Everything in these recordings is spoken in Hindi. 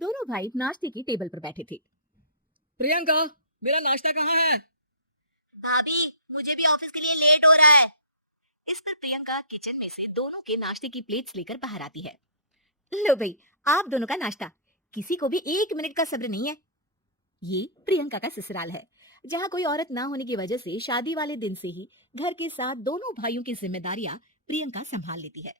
दोनों भाई नाश्ते की टेबल पर बैठे थे। प्रियंका, मेरा नाश्ता कहाँ है? भाभी, मुझे भी ऑफिस के लिए लेट हो रहा है। इस पर प्रियंका किचन में से दोनों के नाश्ते की प्लेट्स लेकर बाहर आती है। लो भाई, आप दोनों का नाश्ता। किसी को भी 1 मिनट का सब्र नहीं है। ये प्रियंका का ससुराल है, जहाँ कोई औरत ना होने की वजह से शादी वाले दिन से ही घर के साथ दोनों भाइयों की जिम्मेदारियां प्रियंका संभाल लेती है।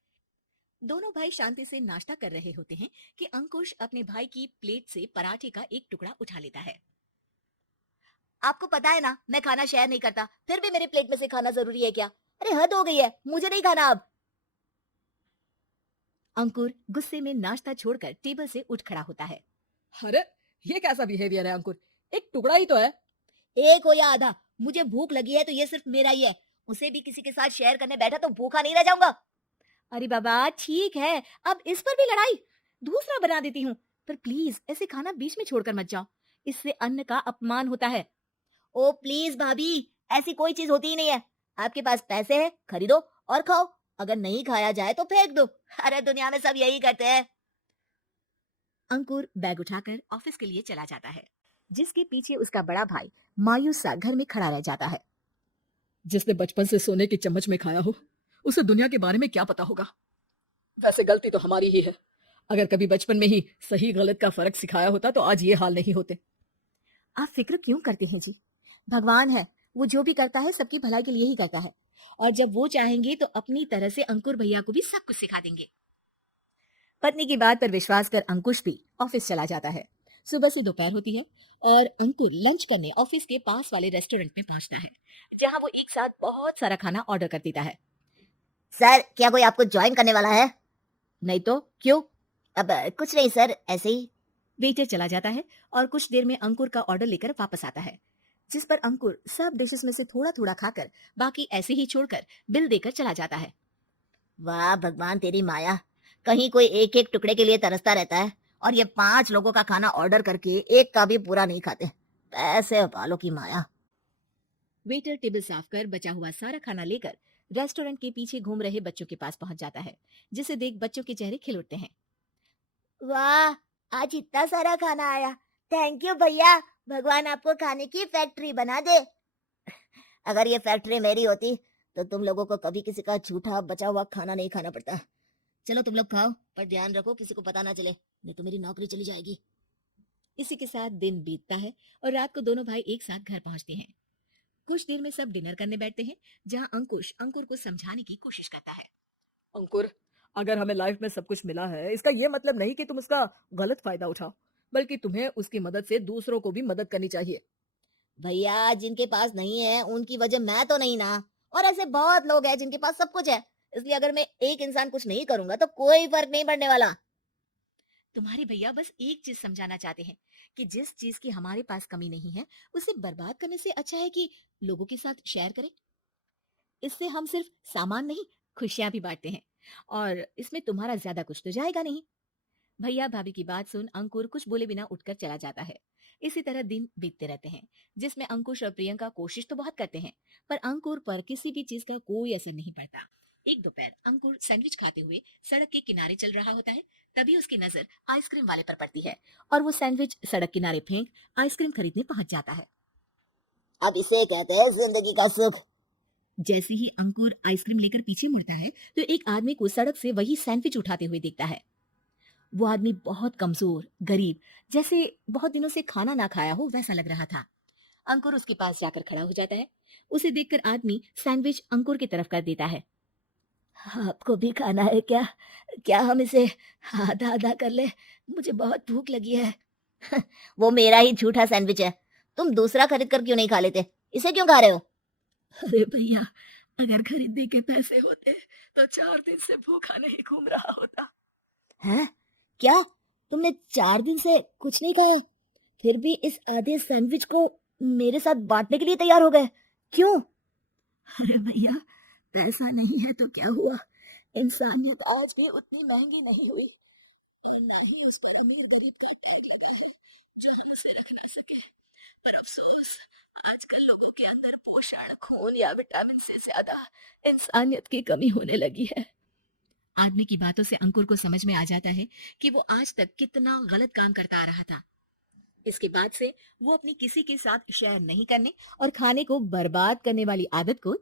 दोनों भाई शांति से नाश्ता कर रहे होते हैं कि अंकुश अपने भाई की प्लेट से पराठे का एक टुकड़ा उठा लेता है। आपको पता है ना, मैं खाना शेयर नहीं करता, फिर भी मेरे प्लेट में से खाना जरूरी है क्या? अरे हद हो गई है, मुझे नहीं खाना अब। अंकुर गुस्से में नाश्ता छोड़कर टेबल से उठ खड़ा होता है। अरे, ये कैसा बिहेवियर है अंकुर? एक टुकड़ा ही तो है। एक हो या आधा, मुझे भूख लगी है तो ये सिर्फ मेरा ही है। उसे भी किसी के साथ शेयर करने बैठा तो भूखा नहीं रह जाऊंगा। अरे बाबा ठीक है, अब इस पर भी लड़ाई। दूसरा बना देती हूँ, पर प्लीज ऐसे खाना बीच में छोड़कर मत जाओ। इससे अन्न का अपमान होता है। ओ प्लीज भाभी, ऐसी कोई चीज होती ही नहीं है। आपके पास पैसे हैं, खरीदो और खाओ। अगर नहीं खाया जाए तो फेंक दो। अरे दुनिया में सब यही करते हैं। अंकुर बैग उठाकर ऑफिस के लिए चला जाता है, जिसके पीछे उसका बड़ा भाई मायूस सा घर में खड़ा रह जाता है। जिसने बचपन से सोने की चम्मच में खाया हो, उसे दुनिया के बारे में क्या पता होगा? वैसे गलती तो हमारी ही है। अगर कभी बचपन में ही सही गलत का फर्क सिखाया होता तो आज ये हाल नहीं होते। आप फिक्र क्यों करते हैं जी? भगवान है, वो जो भी करता है सबकी भलाई के लिए ही करता है। और जब वो चाहेंगे तो अपनी तरह से अंकुर भैया को भी सब कुछ सिखा देंगे। पत्नी की बात पर विश्वास कर अंकुश भी ऑफिस चला जाता है। सुबह से दोपहर होती है और अंकुर लंच करने ऑफिस के पास वाले रेस्टोरेंट में पहुंचता है, जहां वो एक साथ बहुत सारा खाना ऑर्डर कर देता है। सर, क्या कोई आपको ज्वाइन करने वाला है? नहीं तो क्यों? अब कुछ नहीं सर, ऐसे ही। वेटर चला जाता है और कुछ देर में अंकुर का ऑर्डर लेकर वापस आता है, जिस पर अंकुर सब डिशेस में से थोड़ा थोड़ा खाकर बाकी ऐसे ही छोड़कर बिल देकर चला जाता है। वाह भगवान तेरी माया, कहीं कोई एक एक टुकड़े के लिए तरसता रहता है और ये 5 लोगों का खाना ऑर्डर करके एक का भी पूरा नहीं खाते। पैसे वालों की माया। वेटर टेबल साफ कर बचा हुआ सारा खाना लेकर रेस्टोरेंट के पीछे घूम रहे बच्चों के पास पहुंच जाता है, जिसे देख बच्चों के चेहरे खिल उठते हैं। वाह, आज इतना सारा खाना आया। थैंक यू भैया, भगवान आपको खाने की फैक्ट्री बना दे। अगर ये फैक्ट्री मेरी होती तो तुम लोगों को कभी किसी का झूठा बचा हुआ खाना नहीं खाना पड़ता। चलो तुम लोग खाओ, पर ध्यान रखो किसी को पता ना चले, नहीं तो मेरी नौकरी चली जाएगी। इसी के साथ दिन बीतता है और रात को दोनों भाई एक साथ घर पहुंचते हैं। कुछ देर में सब डिनर करने बैठते हैं, जहां अंकुश अंकुर को समझाने की कोशिश करता है। अंकुर, अगर हमें लाइफ में सब कुछ मिला है, इसका ये मतलब नहीं कि तुम उसका गलत फायदा उठाओ, बल्कि तुम्हें उसकी मदद से दूसरों को भी मदद करनी चाहिए। भैया, जिनके पास नहीं है उनकी वजह मैं तो नहीं ना। और ऐसे बहुत लोग हैं जिनके पास सब कुछ है। इसलिए अगर मैं एक इंसान कुछ नहीं करूंगा तो कोई फर्क नहीं पड़ने वाला। तुम्हारे भैया बस एक चीज समझाना चाहते हैं कि जिस चीज की हमारे पास कमी नहीं है, उसे बर्बाद करने से अच्छा है कि लोगों के साथ शेयर करें। इससे हम सिर्फ सामान नहीं, खुशियां भी बांटते हैं, और इसमें तुम्हारा ज्यादा कुछ तो जाएगा नहीं। भैया भाभी की बात सुन अंकुर कुछ बोले बिना उठकर चला जाता है। इसी तरह दिन बीतते रहते हैं, जिसमें अंकुश और प्रियंका कोशिश तो बहुत करते हैं, पर अंकुर पर किसी भी चीज का कोई असर नहीं पड़ता। एक दोपहर अंकुर सैंडविच खाते हुए सड़क के किनारे चल रहा होता है। तभी उसकी नजर आइसक्रीम वाले पर पड़ती है और वो सैंडविच सड़क किनारे फेंक आइसक्रीम खरीदने पहुंच जाता है। अब इसे कहते हैं जिंदगी का सुख। जैसे ही अंकुर आइसक्रीम लेकर पीछे मुड़ता है, तो एक आदमी को सड़क से वही सैंडविच उठाते हुए देखता है। वो आदमी बहुत कमजोर, गरीब, जैसे बहुत दिनों से खाना ना खाया हो वैसा लग रहा था। अंकुर उसके पास जाकर खड़ा हो जाता है। उसे देखकर आदमी सैंडविच अंकुर की तरफ कर देता है। आपको भी खाना है क्या? क्या हम इसे आधा आधा कर ले? मुझे बहुत भूख लगी है। वो मेरा ही झूठा सैंडविच है। तुम दूसरा खरीद कर क्यों नहीं खा लेते? इसे क्यों खा रहे हो? अरे भैया, अगर खरीदने के पैसे होते तो 4 दिन से भूखा नहीं घूम रहा होता। हैं? क्या? तुमने 4 दिन से कुछ नहीं खाया, फिर भी इस आधे सैंडविच को मेरे साथ बांटने के लिए तैयार हो गए? क्यों? अरे भैया, पैसा नहीं है तो क्या हुआ, इंसानियत आज भी उतनी महंगी नहीं हुई, और ना ही उस पर अमीर गरीब का टैग लगा है जो हम उसे रख ना सके। पर अफसोस, आजकल लोगों के अंदर पोषण, खून या विटामिन से ज्यादा इंसानियत की कमी होने लगी है। आदमी की बातों से अंकुर को समझ में आ जाता है कि वो आज तक कितना गलत काम करता आ रहा था। इसके बाद से वो अपनी किसी के साथ शेयर नहीं करने और खाने को बर्बाद करने वाली आदत को